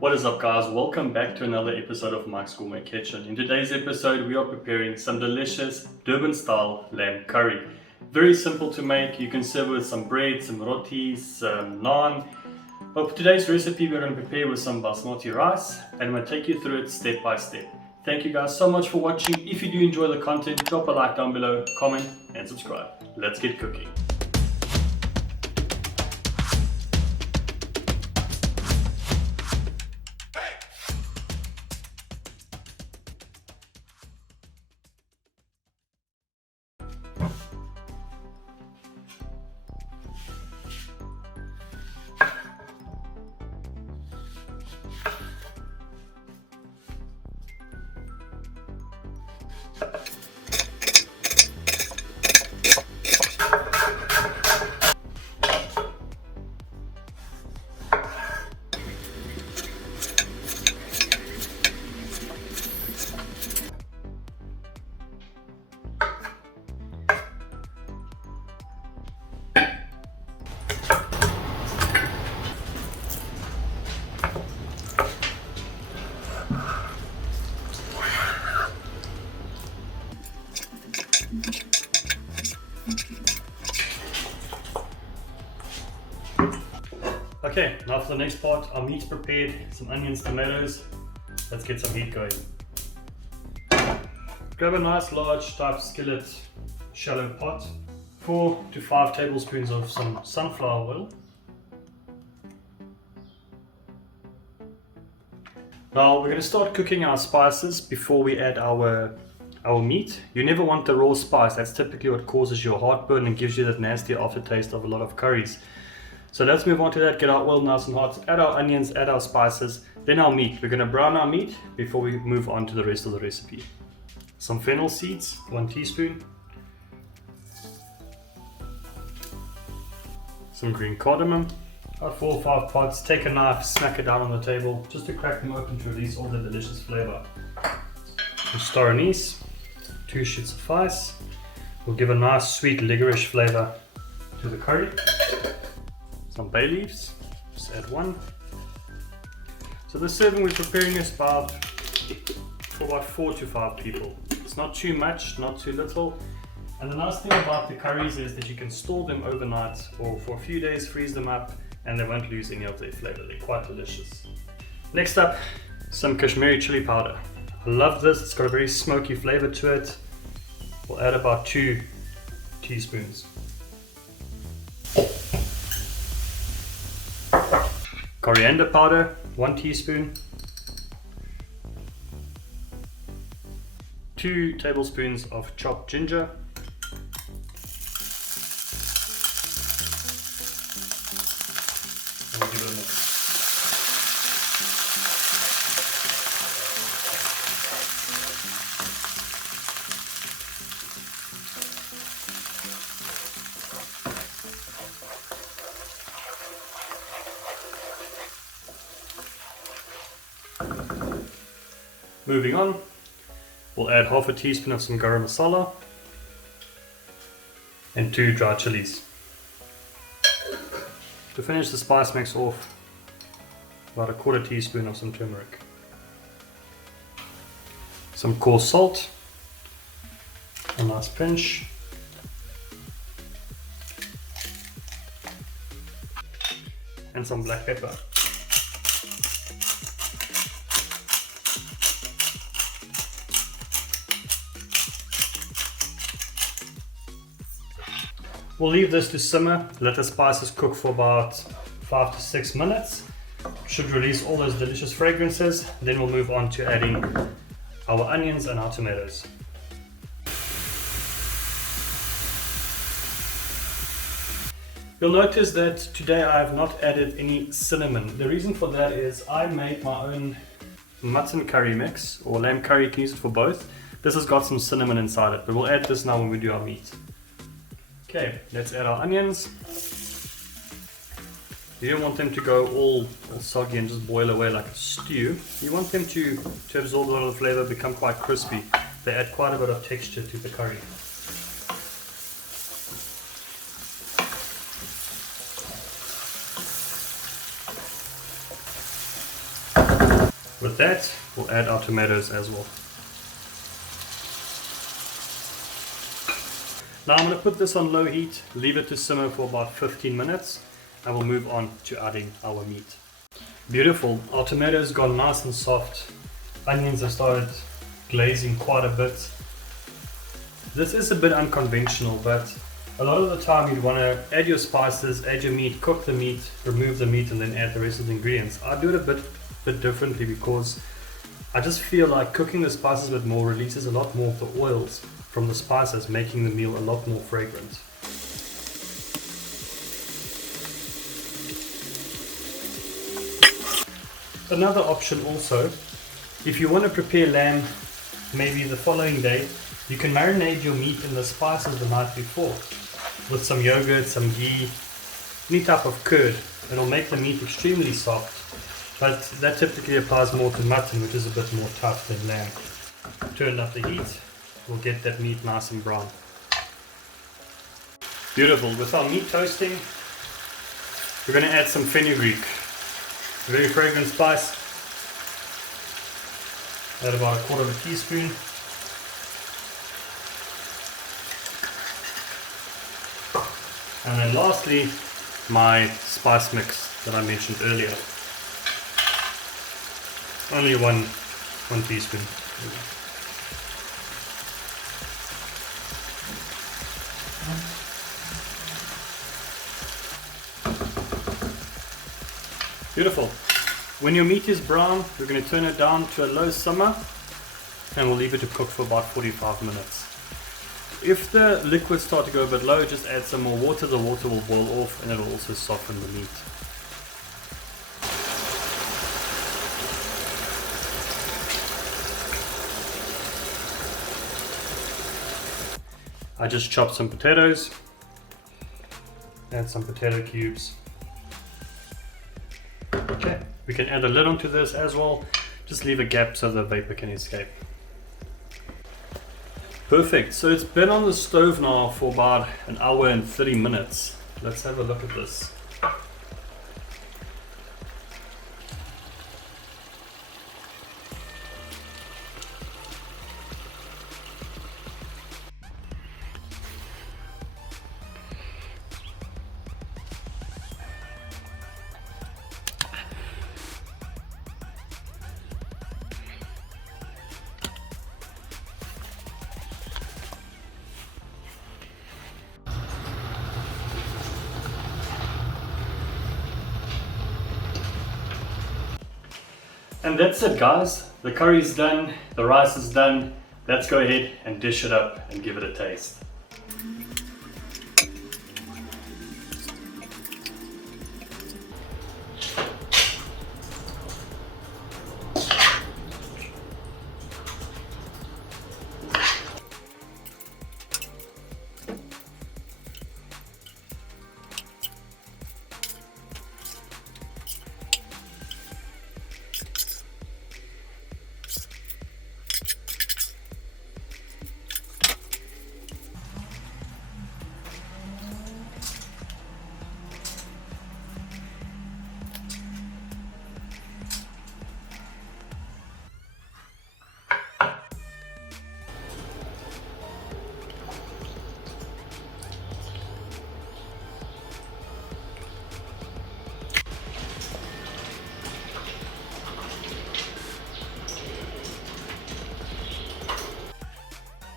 What is up, guys? Welcome back to another episode of Mike's Gourmet Kitchen. In today's episode we are preparing some delicious Durban style lamb curry. Very simple to make. You can serve with some bread, some rotis, some naan. But for today's recipe we're going to prepare with some basmati rice and I'm going to take you through it step by step. Thank you guys so much for watching. If you do enjoy the content, drop a like down below, comment and subscribe. Let's get cooking. Okay, now for the next part, our meat's prepared, some onions, tomatoes. Let's get some heat going. Grab a nice large type skillet, shallow pot. 4 to 5 tablespoons of some sunflower oil. Now we're going to start cooking our spices before we add our meat. You never want the raw spice. That's typically what causes your heartburn and gives you that nasty aftertaste of a lot of curries. So let's move on to that, get our oil nice and hot, add our onions, add our spices, then our meat. We're going to brown our meat before we move on to the rest of the recipe. Some fennel seeds, 1 teaspoon. Some green cardamom, about 4 or 5 pods. Take a knife, smack it down on the table, just to crack them open to release all the delicious flavor. Some star anise, 2 shoots of ice. Will give a nice sweet licorice flavor to the curry. Some bay leaves, just add 1. So the serving we're preparing is for about 4 to 5 people. It's not too much, not too little. And the nice thing about the curries is that you can store them overnight or for a few days, freeze them up, and they won't lose any of their flavor. They're quite delicious. Next up, some Kashmiri Chilli Powder. I love this, it's got a very smoky flavor to it. We'll add about 2 teaspoons. Coriander powder, 1 teaspoon. 2 tablespoons of chopped ginger. And we'll give it a mix. Moving on, we'll add half a teaspoon of some Garum Masala and 2 dry chilies. To finish the spice mix off, about a 1/4 teaspoon of some turmeric. Some coarse salt, a nice pinch. And some black pepper. We'll leave this to simmer, let the spices cook for about 5 to 6 minutes. Should release all those delicious fragrances. Then we'll move on to adding our onions and our tomatoes. You'll notice that today I have not added any cinnamon. The reason for that is I made my own mutton curry mix, or lamb curry, you can use it for both. This has got some cinnamon inside it, but we'll add this now when we do our meat. Okay, let's add our onions. You don't want them to go all soggy and just boil away like a stew. You want them to absorb a lot of the flavor, become quite crispy. They add quite a bit of texture to the curry. that, we'll add our tomatoes as well. Now I'm going to put this on low heat, leave it to simmer for about 15 minutes, and we'll move on to adding our meat. Beautiful, our tomatoes gone nice and soft, onions have started glazing quite a bit. This is a bit unconventional, but a lot of the time you'd want to add your spices, add your meat, cook the meat, remove the meat, and then add the rest of the ingredients. I do it a bit differently because I just feel like cooking the spices a bit more releases a lot more of the oils from the spices, making the meal a lot more fragrant. Another option also, if you want to prepare lamb maybe the following day, you can marinate your meat in the spices the night before with some yogurt, some ghee, any type of curd. It'll make the meat extremely soft, but that typically applies more to mutton, which is a bit more tough than lamb. Turn up the heat, we'll get that meat nice and brown. Beautiful. With our meat toasting, we're going to add some fenugreek, a very fragrant spice. Add about 1/4 teaspoon. And then lastly, my spice mix that I mentioned earlier. Only one teaspoon. Beautiful. When your meat is brown, we're going to turn it down to a low simmer and we'll leave it to cook for about 45 minutes. If the liquids start to go a bit low, just add some more water. The water will boil off and it will also soften the meat. I just chopped some potatoes, add some potato cubes. Okay, we can add a lid onto this as well, just leave a gap so the vapor can escape. Perfect, so it's been on the stove now for about 1 hour and 30 minutes. Let's have a look at this. And that's it, guys. The curry's done, the rice is done. Let's go ahead and dish it up and give it a taste.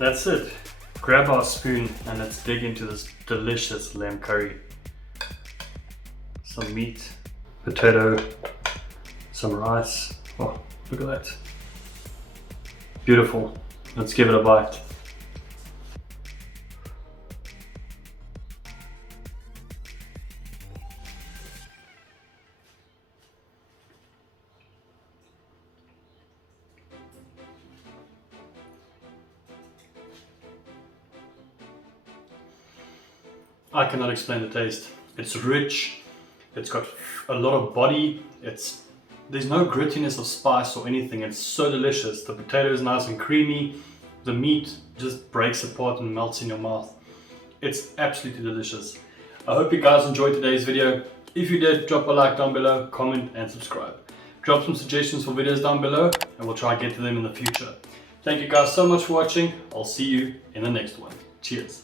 That's it. Grab our spoon and let's dig into this delicious lamb curry. Some meat, potato, some rice. Oh, look at that. Beautiful. Let's give it a bite. I cannot explain the taste. It's rich, it's got a lot of body, there's no grittiness of spice or anything. It's so delicious. The potato is nice and creamy, the meat just breaks apart and melts in your mouth. It's absolutely delicious. I hope you guys enjoyed today's video. If you did, drop a like down below, comment and subscribe. Drop some suggestions for videos down below and we'll try to get to them in the future. Thank you guys so much for watching. I'll see you in the next one. Cheers.